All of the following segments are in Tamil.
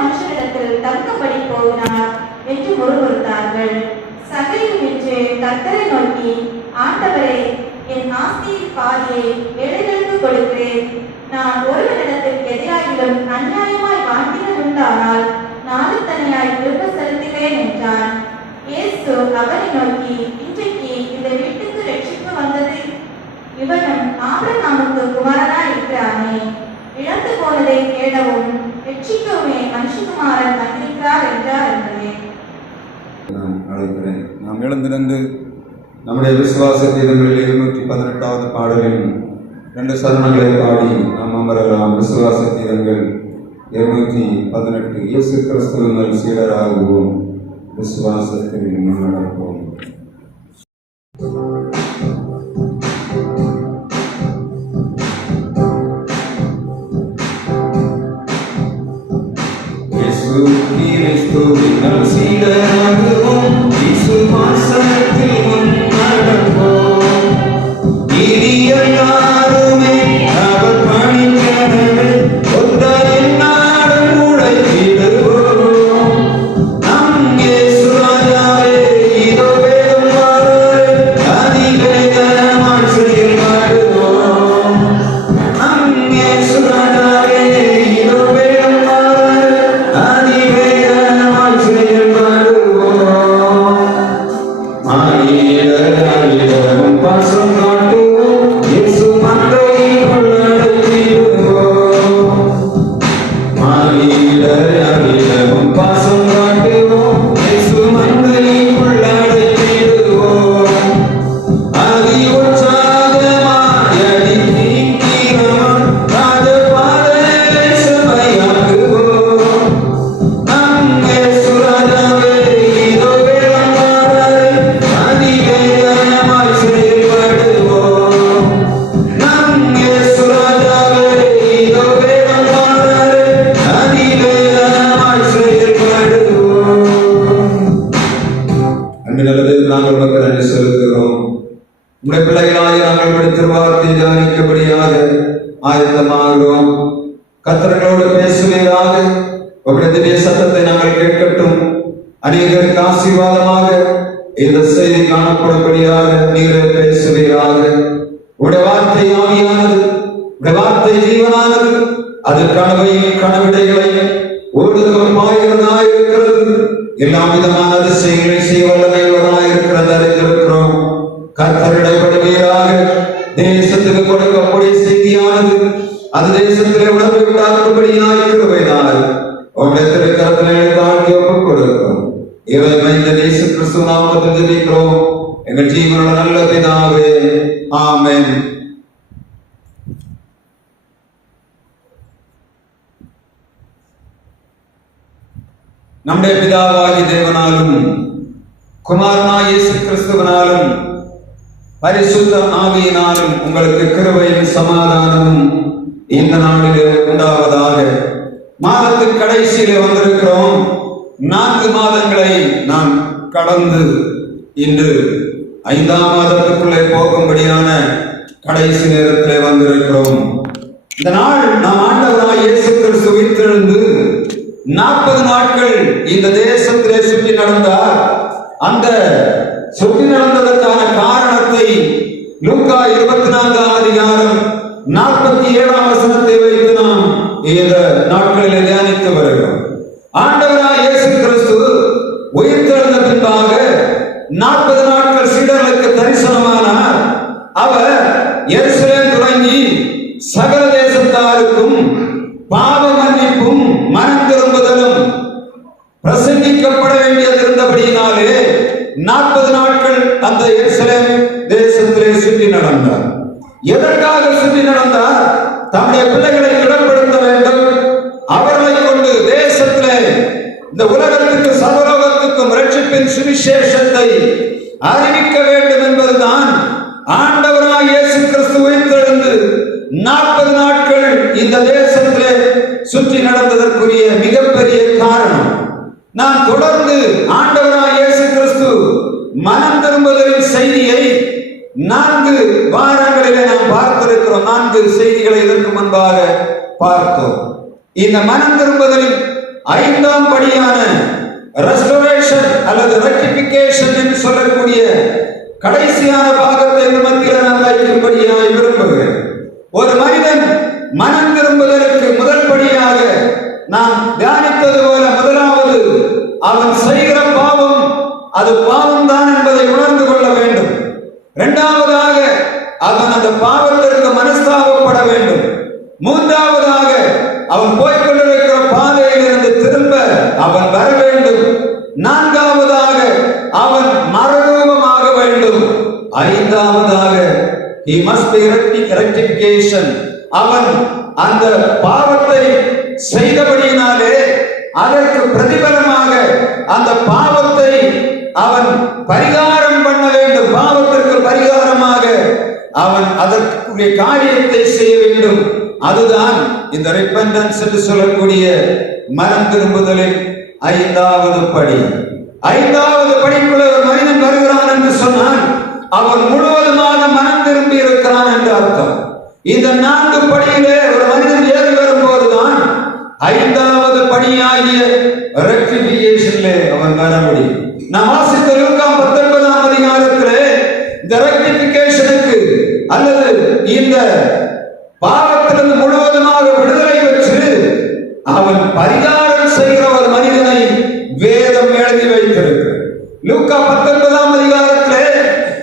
மனுஷனிடத்தில் தகுந்தபடி போகிறார் என்று முறுமுறுத்தார்கள். சகையும் என்று கர்த்தரை நோக்கி, ஆண்டவரே, என் ஆஸ்தியில் பாதியை ஏழைகளுக்கு கொடுக்கிறேன். நான் ஒருவனிடத்தில் எதிராகிலும் அநியாயமாய் வாங்கினது உண்டானால் நாளுத்தனியாய் திரும்ப செலுத்துகிறேன் என்றான். இயேசு அவரை நோக்கி, இன்றைக்கு இந்த வீட்டுக்கு ரட்சிப்பு வந்தது. இவனும் ஆபிரகாமுக்கு குமாரனாய் இருக்கிறானே. இழந்து போனதை தேடவும் ரட்சிக்கவுமே மனுஷகுமாரன் வந்திருக்கிறார் என்றார் என்பதே. நான் அழைக்கிறேன். நாம் எழுந்திருந்து நம்முடைய விசுவாச கீதங்களில் 218வது பாடலின் 2 சரணங்களை பாடி நாம் அமரலாம். விசுவாச கீதங்கள் 218. இயேசு கிறிஸ்துவின் சீடராகுவோம், விசுவாசத்தில் முன்னடப்போம். கிறிஸ்துவின் சீடராகுவோம், விசுவாசத்தில் முன்னடப்போம். இனி எல்லாருமே அவர் பணிக்கவே ஒத்தரின் நாடும் உழைத்திடுவோம். நம் இயேசு ராஜாவே, இதோ வேகம் வாருங்கள், அதிவேகமாய் செயல்படுவோம். நம் இயேசு ராஜாவே, இதோ வேகம் வாருங்கள், அதிவேகமாய் செயல்படுவோம். மானிடரிடம் பாசம் காட்டுவோம், இயேசு மந்தையில் கொள்ளடைத்திடுவோம். மானிடரிடம் பாசம் காட்டுவோம், இயேசு மந்தையில் கொள்ளடைத்திடுவோம். அதி உற்சாகமாய் அடி தீக்கிரமாய் ராஜபாதையை செம்மையாக்குவோம். நம் இயேசு ராஜாவே, இதோ வேகம் வாருங்கள், அதிவேகமாய் செயல்படுவோம். நம் இயேசு ராஜாவே, இதோ வேகம் வாருங்கள், அதிவேகமாய் செயல்படுவோம். அன்பின் நல்லது, நாங்கள் உமக்கு நன்றி செலுத்துகிறோம். உம்முடைய பிள்ளைகளாய் நாங்கள் விடுத்த வார்த்தையை தியானிக்கபடியாக ஆயத்தமாகிறோம். கர்த்தர்களோடு பேசுவீராக. உம்முடைய திவ்ய சத்தத்தை நாங்கள் கேட்கட்டும். அநேகருக்கு ஆசீர்வாதமாக இந்த செய்தி காணப்படும்படியாக நீரே பேசுவீராக. உடைய வார்த்தை ஆவியானது, உடைய வார்த்தை ஜீவனானது. அது கனவையும் கனவிடைகளையும் ஓடுதலுமாய் இருக்கிறது. எல்லா விதமான அதிசயங்களை செய்ய வல்லமையுள்ளதாய் இருக்கிறது அறிந்திருக்கிறோம். கர்த்தர் இடைப்படுவீராக. தேசத்துக்கு கொடுக்கக்கூடிய செய்தியானது அது தேசத்திலே உணர்வை உண்டாக்கும்படியாய் கிருபையினால் உம்முடைய திருக்கரத்திலே தாழ்த்தி ஒப்புக் கொடுக்கிறோம். இறைமைந்த இயேசு கிறிஸ்து நாமத்தில் ஜெபிக்கிறோம் எங்கள் ஜீவனுள்ள நல்ல பிதாவே, ஆமென். நம்முடைய பிதாவாகி தேவனாலும் குமாரனாய் இயேசு கிறிஸ்துவினாலும் பரிசுத்த ஆவியினாலும் உங்களுக்கு கிருபையும் சமாதானமும் இந்த நாளிலே உண்டாவதாக. மாதத்தின் கடைசியிலே வந்திருக்கிறோம். 4 மாதங்களை நாம் கடந்து இன்று 5ஆம் மாதத்துக்குள்ளே போகும்படியான கடைசி நேரத்திலே வந்திருக்கிறோம். இந்த நாள் நாம் ஆண்டவராய் இயேசு கிறிஸ்து உயிர்த்தெழுந்து 40 நாட்கள் இந்த தேசத்திலே சுற்றி நடந்தார். அந்த சுற்றி நடந்ததற்கான காரணத்தை லூக்கா 24ஆம் அதிகாரம் 47ஆம் வசனத்தை வைத்து நாம் இந்த நாட்களிலே தியானித்து வருகிறோம். ஆண்டவராய் இயேசு கிறிஸ்து உயிர்த்தெழுந்த பின்பாக 40 நாட்கள் சீடர்களுக்கு தரிசனமானார். அவர் எருசலேம் தொடங்கி சகல தேசத்தாருக்கும் பாவ மன்னிப்பும் மனம் திரும்புதலும் பிரசங்கிக்கப்பட வேண்டியது இருந்தபடியினாலே 40 நாட்கள் அந்த எருசலேம் தேசத்திலே சுற்றி நடந்தார். எதற்காக சுற்றி நடந்தார்? தம்முடைய பிள்ளைகளை திடப்படுத்த வேண்டும். அவர்களை கொண்டு தேசத்திலே இந்த உலகத்துக்கு சர்வலோகத்துக்கும் இரட்சிப்பின் சுவிசேஷத்தை அறிவிக்க வேண்டும் என்பதுதான் ஆண்டவராய் இயேசு கிறிஸ்து உயிர்த்தெழுந்து 40 நாட்கள் இந்த தேசத்திலே சுற்றி நடந்ததற்குரிய மிகப்பெரிய காரணம். நாம் தொடர்ந்து ஆண்டவராய் இயேசு கிறிஸ்து மனம் திரும்புதலின் செய்தியை 4 வாரங்களிலே நாம் பார்த்திருக்கிறோம். 4 செய்திகளை இதற்கு முன்பாக பார்த்தோம். இந்த மனம் திரும்புதலின் ஐந்தாம் படியான ரெஸ்டோரேஷன் அல்லது ரெக்டிபிகேஷன் என்று சொல்லக்கூடிய கடைசியான பாகத்தை மத்தியில் நான் வைக்கும்படியாய் விரும்புகிறேன். ஒரு மனிதன் மனம் திரும்புவதற்கு முதல் படியாக நாம் தியானித்தது போல, முதலாவது அவன் செய்கிற பாவம் அது பாவம் தான் என்பதை உணர்ந்து கொள்ள வேண்டும். இரண்டாவதாக அவன் அந்த பாவத்திற்கு மனஸ்தாபப்பட வேண்டும். மூன்றாவதாக அவன் போய்கொண்டிருக்கிற பாதையில் இருந்து திரும்ப அவன் வர வேண்டும். நான்காவதாக அவன் மறுரூபமாக வேண்டும். ஐந்தாவதாக he must be rectification. அவன் அந்த பாவத்தை செய்தபடியினாலே அதற்கு பிரதிபலமாக அந்த பாவத்தை அவன் பரிகாரம் பண்ண வேண்டும். பாவத்திற்கு பரிகாரமாக அவன் அதற்குரிய காரியத்தை செய்ய வேண்டும். அதுதான் இந்த repentance என்று சொல்லக்கூடிய மனம் திரும்புதலின் ஐந்தாவது படி. ஐந்தாவது படிக்குள்ள ஒரு மனிதன் வருகிறான் என்று சொன்னால் அவன் முழுவதுமாக மனம் திரும்பி இருக்கிறான் என்று அர்த்தம். இந்த 4 படியிலே ஒரு மனிதன் ஏறி வரும்போதுதான் ஐந்தாவது படியாகிய ரெக்டிபிகேஷனிலே அவன் வர முடியும். நாம் வாசித்த லூக்கா 19ஆம் அதிகாரத்திலே இந்த ரெக்டிபிகேஷனுக்கு அல்லது இந்த பாவத்திலிருந்து முழுவதுமாக விடுதலை பெற்று அவன் பரிகாரம் செய்கிற ஒரு மனிதனை வேதம் எழுதி வைத்திருக்கிறது. லூக்கா 19ஆம் அதிகாரத்திலே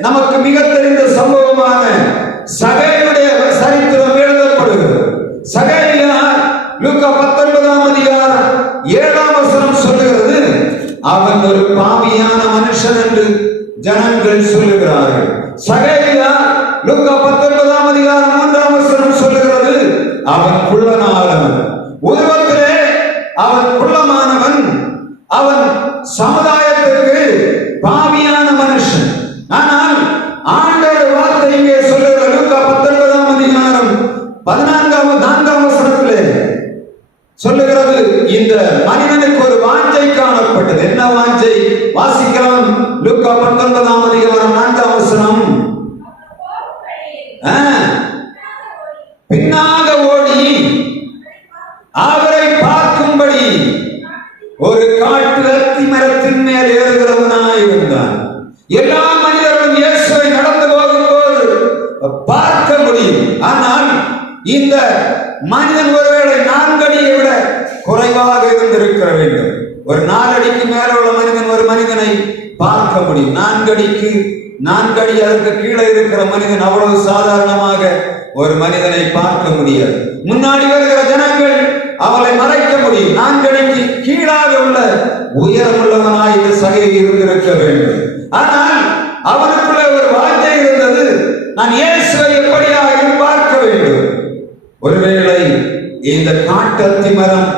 நமக்கு மிக தெரிந்த சம்பவமான சகேயுடைய சரித்திரம் எழுதப்படுகிறது. சகேயா லூக்கா 19ஆம் அதிகாரம் 7ஆம் வசனம் சொல்லுகிறது, அவன் ஒரு பாவியான மனுஷன் என்று ஜனங்கள் சொல்லுகிறார்கள். சகேயா லூக்கா 19ஆம் அதிகாரம் 3ஆம் வசனம் சொல்லுகிறது, அவன் குள்ளனானவன். உருவத்திலே அவன் குள்ளமானவன், அவன் சமுதாயத்திற்கு பாவியான மனுஷன். ஆனால் ஆண்டவர் வார்த்தை இங்கே சொல்லுகிற லூக்கா 19ஆம் அதிகாரம் 4ஆம் வசனத்திலே சொல்லுகிறது, இந்த மனிதனுக்கு ஒரு வாஞ்சை காணப்பட்டது. என்ன வாஞ்சை? வாசிக்கலாம். லூக்கா 19ஆம் அதிகாரம் 4ஆம் வசனம். பின்னாக ஓடி அவரை பார்க்கும்படி ஒரு காட்டு அத்தி மரத்தின் மேல் ஏறுகிறவனாயிருந்தான். எல்லா மனிதர்களும் இயேசுவை நடந்து போகும்போது பார்க்க முடியும். ஆனால் இந்த மனிதன் ஒருவேளை 4 அடியை விட குறைவாக இருந்திருக்க வேண்டும். ஒரு 4 அடிக்கு மேல உள்ள மனிதன் ஒரு மனிதனை பார்க்க முடியும். 4 அடி அதற்கு கீழே இருக்கிற மனிதன் அவ்வளவு சாதாரணமாக ஒரு மனிதனை பார்க்க முடியாது. முன்னாடி வருகிற ஜனங்கள் அவளை மறைக்க முடியும். 4 அடிக்கு கீழாக உள்ள உயரமுள்ளவனாய் இந்த சகை இருந்திருக்க வேண்டும். ஆனால் அவனுக்குள்ள ஒரு வார்த்தை இருந்தது, நான் இயேசுவை எப்படியாகவும் பார்க்க வேண்டும். ஒருவேளை இந்த காட்டு அத்தி மரம்,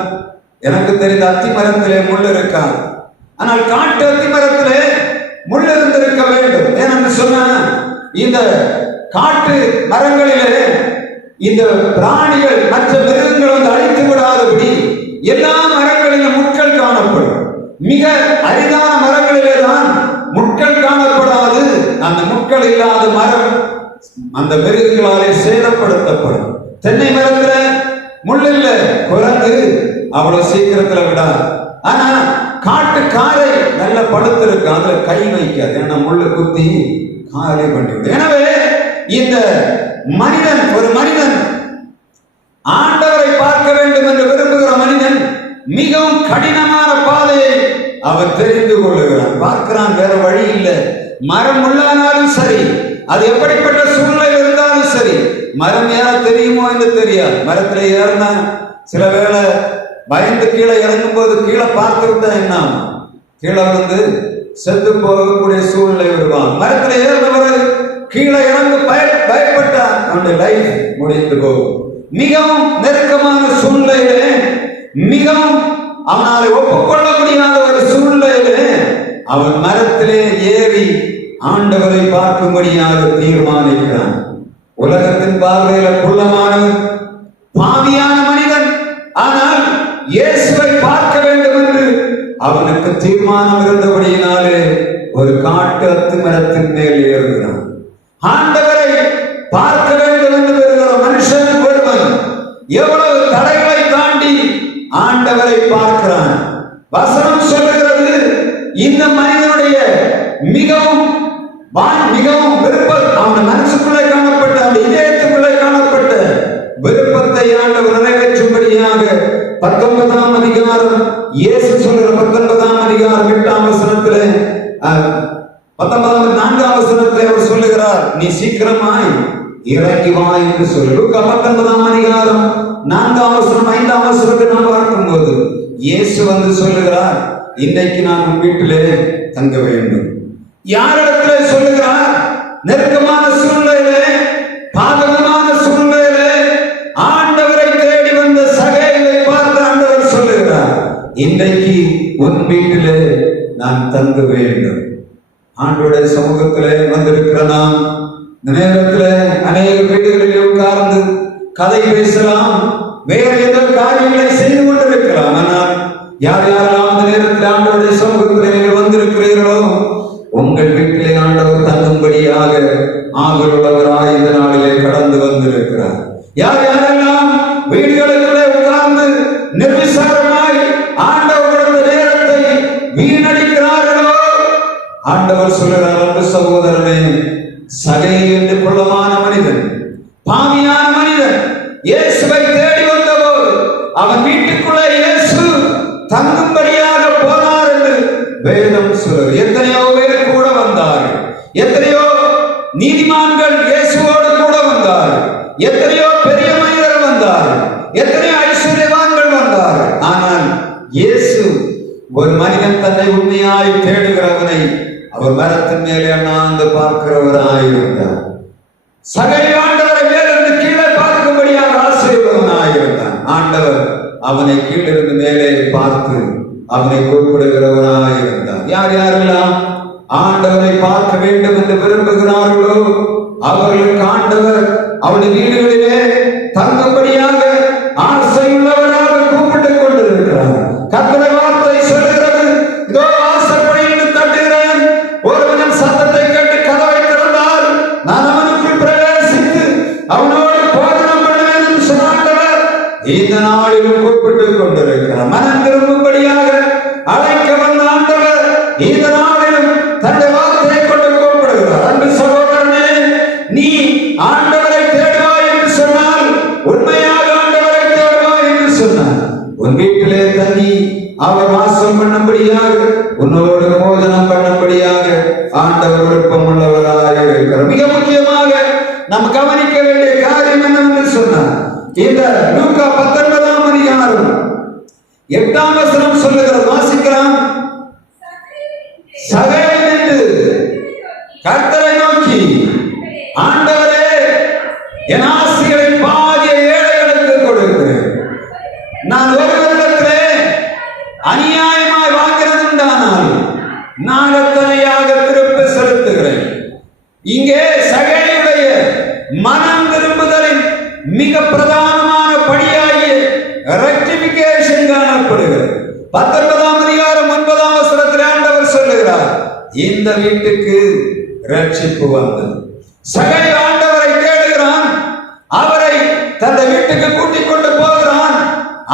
எனக்கு தெரிந்த அத்தி மரத்திலே முள் இருக்கா? ஆனால் காட்டு அத்தி மரத்திலே முள் இருந்திருக்க வேண்டும். ஏனென்று சொன்ன இந்த காட்டு மரங்களிலே இந்த பிராணிகள் மற்ற மிருகங்கள் வந்து அழித்து விடாதபடி எல்லா மரங்களிலும் முட்கள் காணப்படும். மிக அரிதான மரங்களிலே தான் முட்கள் காணப்படாது. அந்த முட்கள் இல்லாத மரம் அந்த மிருகங்களாலே சேதப்படுத்தப்படும். தென்னை மரத்துல முள் இல்ல, குரங்கு அவ்வளவு சீக்கிரத்துல விடாது. ஆனா காட்டு காரை நல்ல படுத்திருக்கு, அதுல கை வைக்காது. ஏன்னா முள்ளு குத்தி காரை பண்ணிவிடும். எனவே இந்த மனிதன், ஒரு மனிதன் ஆண்டவரை பார்க்க வேண்டும் என்று விரும்புகிற மனிதன் மிகவும் கடினமான பாதையை அவன் தெரிந்து கொள்ளுகிறான். பார்க்கிறான், வேற வழி இல்லை. மரம் உள்ளானாலும் சரி, அது எப்படிப்பட்ட சூழ்நிலை இருந்தாலும் சரி, மரம் ஏற தெரியுமோ என்று தெரியாது. மரத்துல ஏறினா சில வேளை பயந்து கீழே இறங்கும் போது கீழே பார்த்து விட்டா என்ன, கீழே வந்து செத்து போகக்கூடிய சூழ்நிலை வருவான். மரத்துல ஏறினவர் கீழே இறந்து பயப்பட்டா அவனுடைய லைஃப் முடிந்து போகும். மிகவும் நெருக்கமான சூழ்நிலையிலே, மிகவும் அவனால ஒப்புக்கொள்ள முடியாத ஒரு சூழ்நிலையிலே அவன் மரத்திலே ஏறி ஆண்டவரை பார்க்கும்படியாக தீர்மானிக்கிறான். உலகத்தின் பார்வையில குள்ளமானவன், பாவியான மனிதன். ஆனால் இயேசுவை பார்க்க வேண்டும் என்று அவனுக்கு தீர்மானம் இருந்தபடியினாலே ஒரு காட்டு அத்தி மரத்தின் மேல் ஏறுகிறான். ஆண்டவரை பார்க்க வேண்டும் என்று வருகிற மனுஷன் ஒருவன் எவ்வளவு தடைகளை தாண்டி ஆண்டவரை பார்க்கிறான். வசனம் சொல்லுகிறது, இந்த மனிதனுடைய மிகவும் விருப்பம், அவன் மனசுக்குள்ளே காணப்பட்ட, அந்த இதயத்துக்குள்ளே காணப்பட்ட விருப்பத்தை ஆண்டவர் நிறைவேற்றும்படியாக 19ஆம் அதிகாரம் இயேசு சொல்கிற 19ஆம் அதிகாரம் 8ஆம் வசனத்திலே 4ஆம் வசனத்திலே அவர் சொல்லுகிறார், நீ சீக்கிரமாய் இறங்கி வா என்று சொல்லு. லூக்கா 19ஆம் அதிகாரம் 4ஆம் வசனம் 5ஆம் வசனத்தை நாம் பார்க்கும்போது இயேசு வந்து சொல்லுகிறார், இன்றைக்கு நான் உன் வீட்டிலே தங்க வேண்டும். யாரிடத்திலே சொல்லுகிறார்? நெருக்கமான சூழ்நிலையிலே, பாதகமான சூழ்நிலையிலே ஆண்டவரை தேடி வந்த சகேயுவை பார்த்து ஆண்டவர் சொல்லுகிறார், இன்றைக்கு உன் வீட்டிலே நான் தங்க வேண்டும். ஆண்டவருடைய சமூகத்திலே வந்திருக்கிற நாம் இந்த நேரத்தில் அநேக வீடுகளில் உட்கார்ந்து கதை பேசலாம், வேறு ஏதோ காரியங்களை செய்து கொண்டிருக்கலாம். ஆனால் யார் யாரெல்லாம் அந்த நேரத்தில் ஆண்டவருடைய சமூகத்திலே நீங்கள் வந்திருக்கிறீர்களோ, உங்கள் வீட்டிலே ஆண்டவர் தங்கும்படியாக ஆதரவுள்ளவராய் இந்த நாளிலே கடந்து வந்திருக்கிறார். யார் யாரெல்லாம் வீடுகளுக்குள்ளே உட்கார்ந்து நிர்விசாரமாய் ஆண்டவருடைய நேரத்தை வீணடிக்கிறார்களோ, ஆண்டவர் சொல்லுகிறார், அன்பு சகோதரனே, சகேயு என்று குள்ளமான மனிதன், பாவியான மனிதன், இயேசுவை தேடி வந்தபோது அவன் வீட்டுக்குள்ளே இயேசு தங்கும்படியாக போனார் என்று வேதம் சொல்லுகிறது. எத்தனையோ பேர் கூட வந்தார்கள், எத்தனையோ நீதிமான்கள் இயேசுவோடு கூட வந்தார்கள், எத்தனையோ பெரிய மனிதர்கள் வந்தார்கள், எத்தனையோ ஐஸ்வர்யவான்கள் வந்தார்கள். ஆனால் இயேசு ஒரு மனிதன் தன்னை உண்மையாய் தேடுகிறவனை அவர் மரத்தின் மேலே அண்ணாந்து பார்க்கிறவராயிருந்தார். சகேயு ஆண்டவரை மேலிருந்து கீழே பார்க்கும்படியாக ஆசீர்வாதனாயிருந்தான். ஆண்டவர் அவனை கீழிருந்து மேலே பார்த்து அவனை கூப்பிடுகிறவராயிருந்தார். யார் யாரெல்லாம் ஆண்டவரை பார்க்க வேண்டும் என்று விரும்புகிறார்களோ அவர்களுக்கு ஆண்டவர் அவருடைய வீடுகளிலே தங்கும்படியாக ஆசையுள்ளவராக கூப்பிட்டுக் கொண்டிருக்கிறார். கர்த்தருடைய வார்த்தை சொல்கிறது, இதோ வாசற்படியில் தட்டுகிறேன், ஒருவன் சத்தத்தை கேட்டு கதவை திறந்தால் நான் அவனுக்குள் பிரவேசித்து அவனோடு போஜனம் பண்ணுவேன் என்று சொன்னாண்டவர் இந்த நாளிலும் கூப்பிட்டுக் கொண்டிருக்கிறார். மனம் திரும்பும்படியாக அழைக்க வந்த ஆண்டவர் இந்த நாளிலும் தன்னுடைய வார்த்தையை கொண்டு கூப்பிடுகிறார். அன்பு சகோதரனே, நீ ஆண்டவரை தேடுவாய் என்று சொன்னால், உண்மையாக ஆண்டவரை தேடுவாய் என்று சொன்னார், உன் வீட்டிலே தங்கி அவர் வாசம் பண்ணும்படியாக, உன்னோடு போதனம் பண்ணும்படியாக ஆண்டவர் விருப்பம் உள்ளவராக இருக்கிறார். மிக முக்கியமாக நாம் கவனிக்க வேண்டிய காரியம் என்னவென்று சொன்னார், இந்த லூக்கா 19ஆம் அதிகாரம் 8ஆம் வசனம் சொல்லுகிறது, வாசிக்கலாம். சகேயு நின்று கர்த்தரை நோக்கி, ஆண்டவரே, என் ஆசைகளின் பாதியை ஏழைகளுக்கு கொடுக்கிறேன். நான் ஒருவரிடத்திலே அநியாயமாய் வாங்கிறது உண்டானால் நான் எத்தனையாக திருப்பி செலுத்துகிறேன். இங்கே சகேயுடைய மனம் திரும்புதலின் மிக பிரதானமான படியாகிய ரெக்டிபிகேஷன் காணப்படுகிறது. 19ஆம் அதிகாரம் 9ஆம் வசனத்தில் ஆண்டவர் சொல்லுகிறார், இந்த வீட்டுக்கு ரட்சிப்பு வந்தது. சகேயு ஆண்டவரை தேடுகிறான், அவரை தந்த வீட்டுக்கு கூட்டிக் கொண்டு போகிறான்.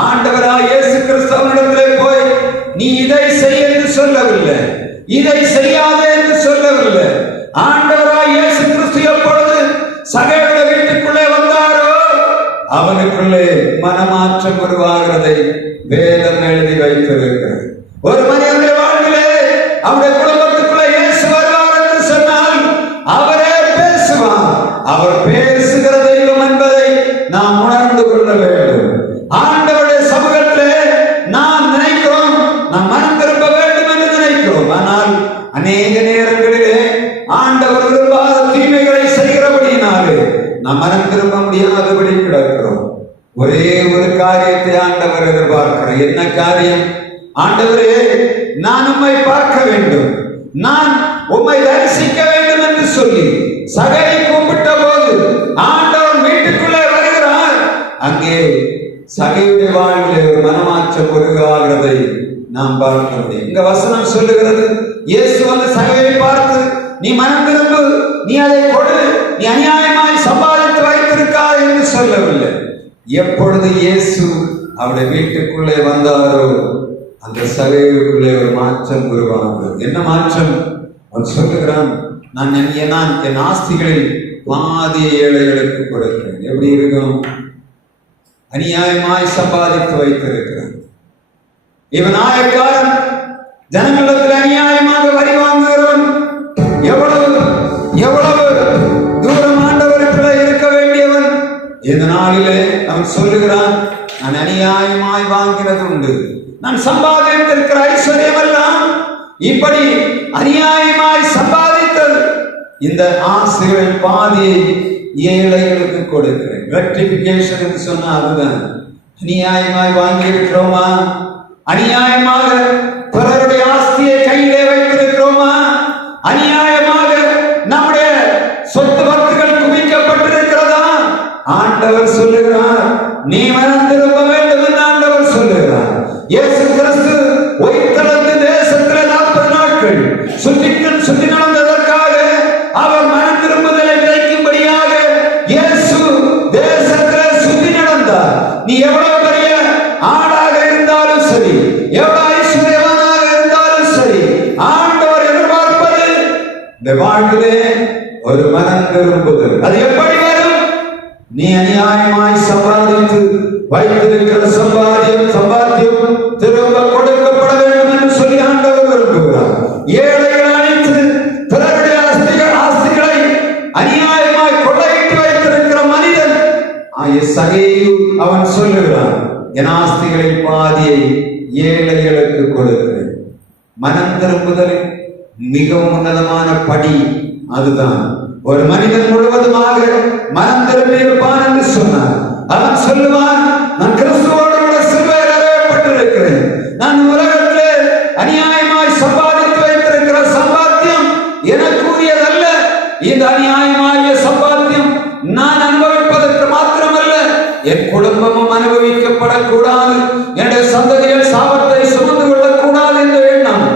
ஆண்டவராய் இயேசு கிறிஸ்துவினிடத்திலே போய், நீ இதை செய் என்று சொல்லவில்லை, இதை செய்யாதே என்று சொல்லவில்லை. ஆண்டவராய் இயேசு கிறிஸ்து எப்பொழுது சகேயுடைய வீட்டுக்குள்ளே வந்தாரோ அவனுக்குள்ளே மனமாற்றம் உருவாகிறதை வேதம் எழுதி வைத்திருக்கிறது. ஒரு மனிதனுடைய வாழ்விலே அவருடைய குடும்பத்துக்குள்ளே இயேசு வருவார் என்று சொன்னால் அவரே பேசுவார். அவர் பேசுகிற தெய்வம் என்பதை நாம் உணர்ந்து கொள்ள வேண்டும். ஆண்டவருடைய சமூகத்திலே நாம் நினைக்கிறோம், நாம் மனம் திரும்ப வேண்டும் என்று நினைக்கிறோம். ஆனால் அநேக நேரங்களிலே ஆண்டவர் விரும்பாத தீமைகளை செய்கிறபடியினாலே நாம் மனம் திரும்ப முடியாதபடி கிடக்கிறோம். ஒரே ஒரு காரியத்தை ஆண்டவர் எதிர்பார்க்கிறார். என்ன காரியம்? ஆண்டவரே, நான் உம்மை பார்க்க வேண்டும், நான் உம்மை தரிசிக்க வேண்டும் என்று சொல்லி சகேயு கூப்பிட்ட போது ஆண்டவர் வீட்டுக்குள்ளே வருகிறார். அங்கே சகேயுடைய வாழ்விலே ஒரு மனமாற்றம் உருவாகிறதை நாம் பார்க்க முடியும். இங்க வசனம் சொல்லுகிறது, இயேசு வந்து சகேயுவை பார்த்து, நீ மனம் திரும்பு, நீ அதை கொடு, நீ அநியாயமாய் சம்பாதித்து வைத்திருக்காய் என்று சொல்லவில்லை. எப்பொழுது இயேசு அவருடைய வீட்டுக்குள்ளே வந்தாரோ அந்த சகைவுக்குள்ளே ஒரு மாற்றம் உருவானது. என்ன மாற்றம்? அவன் சொல்லுகிறான், நான் என் ஆஸ்திகளில் பாதி ஏழைகளுக்கு கொடுக்கிறேன். எப்படி இருக்கும்? அநியாயமாய் சம்பாதித்து வைத்திருக்கிறான். இவன் ஆயக்காரன், ஜனங்களிடத்தில் அநியாயமாக வரி வாங்குகிறவன். எவ்வளவு எவ்வளவு தூரம் ஆண்டவருக்குள்ள இருக்க வேண்டியவன். இந்த நாளிலே அவன் சொல்லுகிறான், நான் அநியாயமாய் வாங்கினது உண்டு. நான் சம்பாதித்திருக்கிற ஐஸ்வர்யம் எல்லாம் இப்படி அநியாயமாய் சம்பாதித்தது. இந்த ஆசைகள் பாதியை ஏழைகளுக்கு கொடுக்கிறேன். ரெக்டிபிகேஷன் என்று சொன்னா அதுதான். அநியாயமாய் வாங்கி இருக்கிறோமா? அநியாயமாக பிறருடைய ஆஸ்தியை கையிலே வைத்திருக்கிறோமா? அநியாயமாக நம்முடைய சொத்து பத்துகள் குவிக்கப்பட்டிருக்கிறதா? ஆண்டவர் சொல்லுகிறார், நீ மனம் திரும்ப வேண்டும் என்று ஆண்டவர் சொல்லுகிறார். இயேசு கிறிஸ்து ஒய்த்தளந்து தேசத்தில் 40 நாட்கள் சுற்றி நடந்ததற்காக அவர் மனம் திரும்புதலை விதைக்கும்படியாக இயேசு தேசத்தில் சுற்றி நடந்தார். நீ எவ்வளவு பெரிய ஆளாக இருந்தாலும் சரி, எவ்வளவு ஐஸ்வர்யவானாக இருந்தாலும் சரி, ஆண்டவர் எதிர்பார்ப்பது இந்த வாழ்விலே ஒரு மனம் திரும்புதல். அது எப்படி வரும்? நீ அநியாயமாய் சம்பாதித்து வைத்திருக்கிற சம்பாத்தியம் திரும்ப கொடுக்கப்பட வேண்டும் என்று சொல்லி ஆண்டவர் விரும்புகிறார். ஏழைகள் அனைத்து பிறருடைய ஆஸ்திகளை அநியாயமாய் கொள்ளையிட்டு வைத்திருக்கிற மனிதன் சகேயு அவன் சொல்லுகிறான், என் ஆஸ்திகளில் பாதியை ஏழைகளுக்கு கொடுக்கிறேன். மனம் திரும்புதலின் மிகவும் உன்னதமான படி அதுதான். ஒரு மனிதன் முழுவதுமாக மனம் திரும்பி இருப்பான் என்று சொன்னார். அவன் சொல்லுவான், நான் கிறிஸ்துவோடு கூட சிலுவையில் அறையப்பட்டிருக்கிறேன். நான் உலகத்திலே அநியாயமாய் சம்பாதித்து வைத்திருக்கிற சம்பாத்தியம் எனக்குரியதல்ல. இந்த அநியாயமாகிய சம்பாத்தியம் நான் அனுபவிப்பதற்கு மாத்திரமல்ல, என் குடும்பமும் அனுபவிக்கப்படக்கூடாது, என்னுடைய சந்ததிகள் சாபத்தை சுமந்து கொள்ளக்கூடாது என்ற எண்ணம்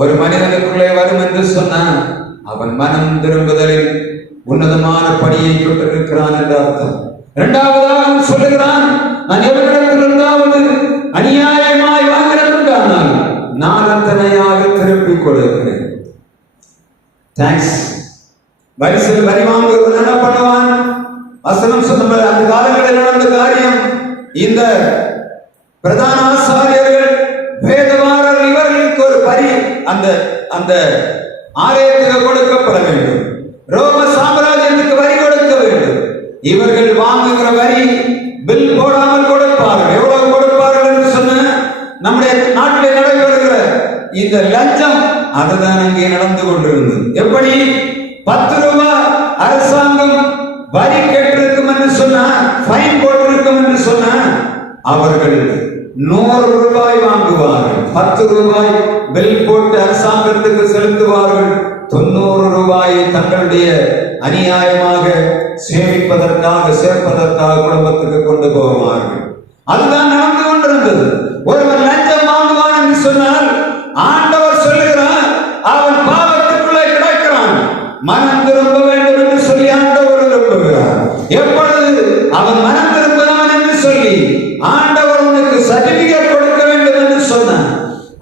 ஒரு மனிதனுக்குள்ளே வரும் என்று சொன்னான். அவன் மனம் திரும்புதலில் உன்னதமான படியை கொண்டிருக்கிறான் என்ற அர்த்தம். இரண்டாவதாக அவன் சொல்லுகிறான், நான் எவரிடத்திலிருந்தாவது அநியாயமாய் வாங்கினால் நான் அத்தனையாக திருப்பிக் கொடுக்கிறேன். தேங்க்ஸ். வரிசையில் வரி வாங்குவன் என்ன பண்ணுவான்? வசனம் சொன்ன அந்த காலங்களில் நடந்த காரியம், இந்த பிரதான ஆசாரியர்கள், வேதவாரர், இவர்களுக்கு ஒரு வரி அந்த ஆலயத்துக்கு கொடுக்கப்பட வேண்டும். ரோம சாம்ராஜ்யத்துக்கு வரி கொடுக்க வேண்டும். இவர்கள் வாங்குகிற வரி பில் போடாமல் கொடுப்பார்கள். எவ்வளவு கொடுப்பார்கள் என்று சொன்ன நம்முடைய நாட்டில் நடைபெறுகிற இந்த லஞ்சம் அதுதான் அங்கே நடந்து கொண்டிருந்தது. எப்படி 10 ரூபாய் அரசாங்கம் வரி கேட்டிருக்கும் என்று சொன்ன, ஃபைன் போட்டிருக்கும் என்று சொன்ன, அவர்கள் 100 ரூபாய் வாங்குவார்கள். 10 ரூபாய் பில் போட்டு அரசாங்கத்துக்கு செலுத்துவார்கள். 90 ரூபாயை தங்களுடைய அநியாயமாக சேர்ப்பதற்காக குடும்பத்துக்கு கொண்டு போவார்கள். அதுதான் நடந்து கொண்டிருந்தது. ஒருவர் லஞ்சம் வாங்குவான் என்று சொன்னால் ஆண்டவர் சொல்லுகிறார், அவன் பாவத்துக்குள்ளே கிடக்கிறான். மனம் திரும்ப வேண்டும் என்று சொல்லி ஆண்டவர் விரும்புகிறார். எப்பொழுது அவன் மனம் திரும்புகிறான் என்று சொல்லி ஆண்டவர் உனக்கு சர்டிபிகேட் கொடுக்க வேண்டும் என்று சொன்னான்.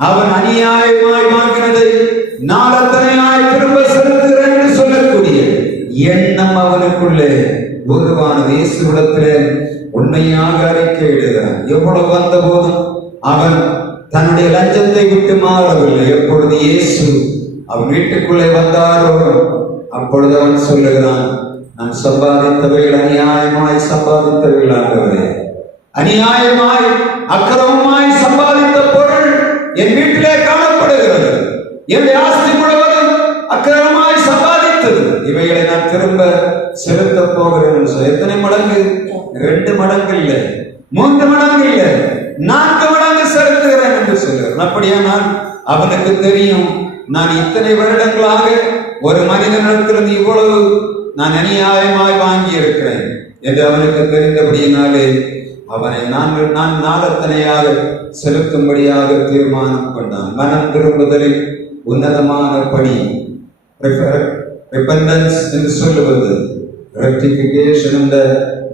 அவன் அநியாயமாய் வாங்கினதை நாளத்தனையாய் திரும்ப செலுத்துகிறேன் என்று சொல்லக்கூடிய எண்ணம் அவனுக்குள்ளே உருவானது. இயேசுவிடத்திலே உண்மையாக அறிக்கையிடுகிறான். எவ்வளவு வந்த போதும் அவன் தன்னுடைய லஞ்சத்தை விட்டு மாறவில்லை. எப்பொழுது இயேசு அவன் வீட்டுக்குள்ளே வந்தாரோ அப்பொழுது அவன் சொல்லுகிறான், நான் சம்பாதித்தவைகள் அநியாயமாய் சம்பாதித்தவைகள் ஆண்டவரே, அநியாயமாய் அக்கிரமமாய் சம்பாதித்த பொருள் என் வீட்டிலே காணப்படுகிறது. என்னுடைய ஆஸ்தி முழுவதும் அக்கிரமமாய் சம்பாதித்தது. இவைகளை நான் திரும்ப செலுத்த போகிறேன். எத்தனை மடங்கு? 2 மடங்கு இல்லை, 3 மடங்கு இல்லை, 4 மடங்கு செலுத்துகிறேன் என்று சொல்லுகிறேன். அப்படியானால் அவனுக்கு தெரியும், நான் இத்தனை வருடங்களாக ஒரு மனிதனிடத்திலிருந்து இவ்வளவு நான் அநியாயமாய் வாங்கி இருக்கிறேன் என்று அவனுக்கு தெரிந்தபடியினாலே அவனை நான் நாளத்தனையாக செலுத்தும்படியாக தீர்மானம் கொண்டான். மனம் திரும்புதலில் உன்னதமான படி repentance என்று சொல்லுவது ரெக்டிஃபிகேஷன் என்ற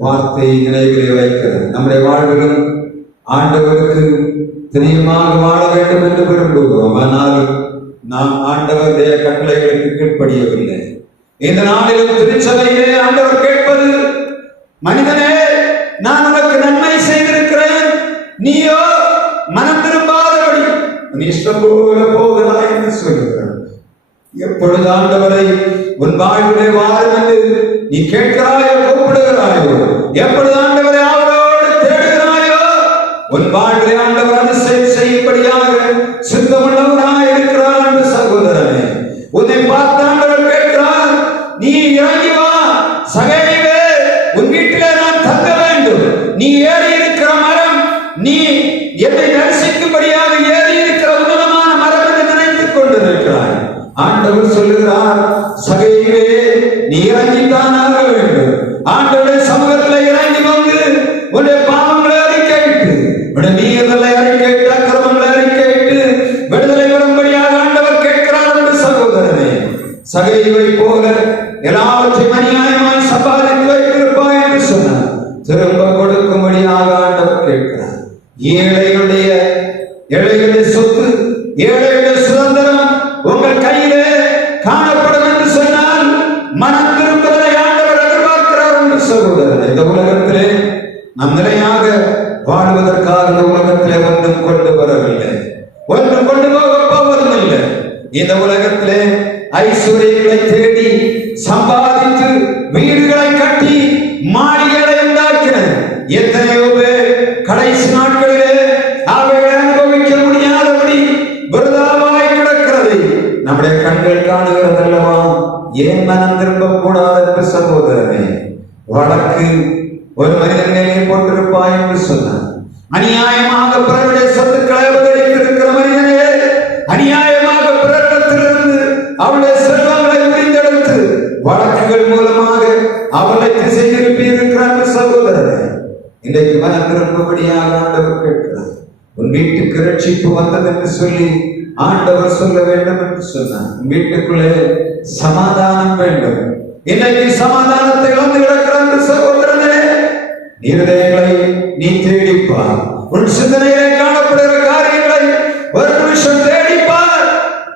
வார்த்தையை நினைவிலே வைக்கிறது. நம்முடைய வாழ்விலும் ஆண்டவருக்கு பிரியமாக வாழ வேண்டும் என்று விரும்புகிறோம். ஆனால் நாம் ஆண்டவருடைய கட்டளைகளுக்கு கீழ்ப்படியவில்லை. இந்த நாளிலும் திருச்சபையிலே ஆண்டவர் கேட்பது, மனிதனே, நான் உனக்கு நன்மை செய்திருக்கிறேன், நீயோ மனம் திரும்பாதபடி நீ இஷ்டம் போல போகிறாய் என்று சொல்லுகிறார். எப்பொழுது ஆண்டவரை உன் வாழ்விலே வாரும் என்று நீ கேட்கிறாயோ, கூப்பிடுகிறாயோ, எப்பொழுது ஆண்டவரை அவரோடு தேடுகிறாயோ, உன் வாழ்விலே ஆண்டவர் அதிசயம் செய்யும்படியாக சித்தமுள்ளவராய் இருக்கிறார் என்று சகோதரனே, உன்னை பார்த்து ஆண்டவர் கேட்கிறார், நீ இறங்கி வா சகைவே, உன் வீட்டிலே நான் தங்க வேண்டும். நீ ஏறி இருக்கிற மரம், நீ என்னை தரிசிக்கும்படியாக ஏறி இருக்கிற உன்னதமான மரம் என்று நினைத்துக் கொண்டிருக்கிறாய். ஆண்டவர் சொல்லுகிறார், சகைவே, நீ இறங்கித்தான் ஆக வேண்டும். ஆண்டவருடைய சமூகத்தில் இறங்கி வந்து உன்னுடைய பாவங்களை அறிக்கையிட்டு, உன்னுடைய மீறலை அறிக்கையிட்டு, அக்கிரமங்களை அறிக்கையிட்டு விடுதலை வரும்படியாக ஆண்டவர் கேட்கிறார் என்று சகோதரனே, சகைவை போல எல்லாவற்றையும் அநியாயமாய் சம்பாதித்து வைத்திருப்பாய் என்று சொன்னார். திரும்ப கொடுக்கும்படியாக ஆண்டவர் கேட்கிறார். ஏழைகளுடைய சொத்து, ஏழைகளுடைய சுதந்திரம் உங்கள் கையிலே காணப்படும் என்று சொன்னால் மனம் திரும்புதலை ஆண்டவர் எதிர்பார்க்கிறார் என்று சகோதரர். இந்த உலகத்திலே நம் நிலையாக வாழ்வதற்காக இந்த உலகத்திலே ஒன்றும் கொண்டு வரவில்லை, ஒன்றும் கொண்டு போவதும் இல்லை. இந்த உலகத்திலே ஐஸ்வர்யங்களை தேடி சம்பாதித்து வீடுகளை கட்டி மாளிகளை உண்டாக்கின எத்தனையோ பேர் கடைசி நாட்களிலே அவைகளை அனுபவிக்க முடியாதபடி விருதாவாய் கிடக்கிறது நம்முடைய கண்கள் காணுகிறது அல்லவா? ஏன் மனம் திரும்பக்கூடாது என்று சகோதரனே, வழக்கு ஒரு மனிதன் மேலே போட்டிருப்பாய் என்று சொன்னார். அநியாயமாக பிறருடைய சொத்துக்களை அபகரித்திருக்கிற மனிதனே, அநியாயமாக பிறரிடத்திலிருந்து அவளுடைய செல்வங்களை உரிந்தெடுத்து வழக்குகள் மூலமாக அவளை திசை திருப்பி இருக்கிறார் சகோதரனே. இன்றைக்கு மனம் திரும்பும்படியாக ஆண்டவர் கேட்கிறார். உன் வீட்டுக்கு ரட்சிப்பு வந்தது என்று சொல்லி ஆண்டவர் சொல்ல வேண்டும் என்று சொன்னார். உன் வீட்டுக்குள்ளே சமாதானம் வேண்டும். இன்னைக்கு சமாதானத்தை இழந்து கிடக்கிறார் சகோதரனே, இருதயங்களை நீ தேடிப்பார். உன் சிந்தனையிலே காணப்படுகிற காரியங்களை ஒரு நிமிஷம் தேடிப்பார்.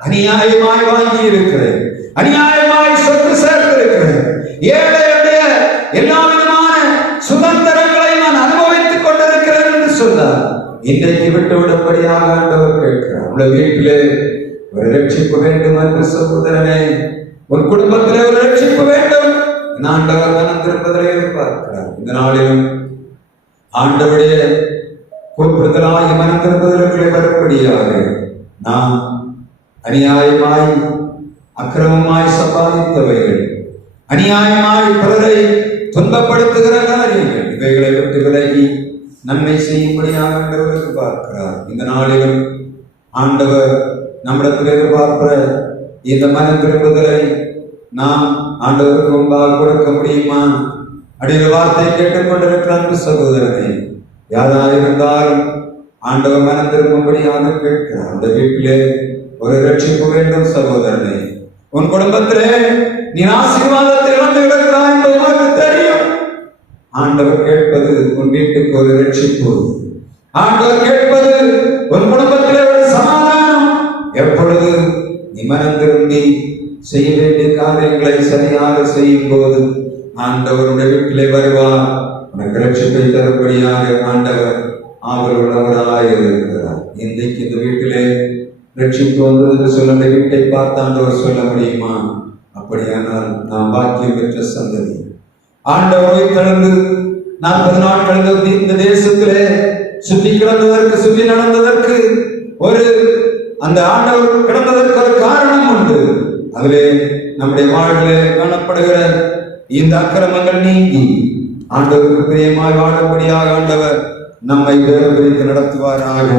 அநியாயமாய் வாங்கி இருக்கிறேன், அநியாயமாய் சொத்து சேர்த்திருக்கிறேன், ஏழையுடைய எல்லா விதமான சுதந்திரங்களை நான் அனுபவித்துக் கொண்டிருக்கிறேன் என்று சொன்னார். இன்றைக்கு விட்டு விடும்படியாக ஆண்டவர் கேட்கிறார். உள்ள வீட்டிலே ஒரு ரட்சிப்பு வேண்டும் என்று சகோதரனே, உன் குடும்பத்திலே ஒரு ரட்சிப்பு வேண்டும். ஆண்டவர் மனம் திரும்புதலை எதிர்பார்க்கிறார். இந்த நாளிலும் ஆண்டவருடைய கூப்பிடுதலாகி மனம் திரும்புதலுக்குள்ளே வரும்படியாக நாம் அநியாயமாய் அக்கிரமமாய் சம்பாதித்தவைகள், அநியாயமாய் பிறரை துன்பப்படுத்துகிற காரியங்கள், இவைகளை விட்டு விலகி நன்மை செய்யும்படியாக ஆண்டவர் எதிர்பார்க்கிறார். இந்த நாளிலும் ஆண்டவர் நம்மிடத்தில் எதிர்பார்க்கிற இந்த மனம் திரும்புதலை நாம் ஆண்டவருக்கு முன்பாக கொடுக்க முடியுமா? அப்படிங்கிற வார்த்தையை கேட்டுக்கொண்டிருக்கிற அன்பு சகோதரனே, யாராக இருந்தாலும் ஆண்டவர் மனம் திரும்பும்படியாக கேட்கிறார். அந்த வீட்டிலே ஒரு ரட்சிப்பு வேண்டும் சகோதரனே. உன் குடும்பத்திலே நீ ஆசீர்வாதத்தை இழந்து கிடக்கிறாய் என்பது உனக்கு தெரியும். ஆண்டவர் கேட்பது உன் வீட்டுக்கு ஒரு ரட்சிப்பு. ஆண்டவர் கேட்பது உன் குடும்பத்திலே ஒரு சமாதானம். எப்பொழுது நீ மனம் திரும்பி செய்ய வேண்டிய காரியங்களை சரியாக செய்யும் போது ஆண்டவருடைய வீட்டிலே வருவார். உனக்கு ரட்சிப்பை தரும்படியாக ஆண்டவர் ஆவல் உள்ளவராக இருக்கிறார். இன்றைக்கு இந்த வீட்டிலே ரட்சிப்பு வந்தது என்று சொல்ல அந்த வீட்டை பார்த்து ஆண்டவர் சொல்ல முடியுமா? அப்படியானால் நாம் பாக்கியம் பெற்ற சந்ததி. ஆண்டவரை தளர்ந்து 40 நாட்கள் இந்த தேசத்திலே சுற்றி கிடந்ததற்கு, சுற்றி நடந்ததற்கு ஒரு அந்த ஆண்டவர் கிடந்ததற்கு ஒரு காரணம் உண்டு. அதிலே நம்முடைய வாழ்விலே காணப்படுகிற இந்த அக்கிரமங்கள் நீங்கி ஆண்டவருக்கு பிரியமாய் வாழும்படியாக ஆண்டவர் நம்மை வேறு பிரித்து நடத்துவாராக.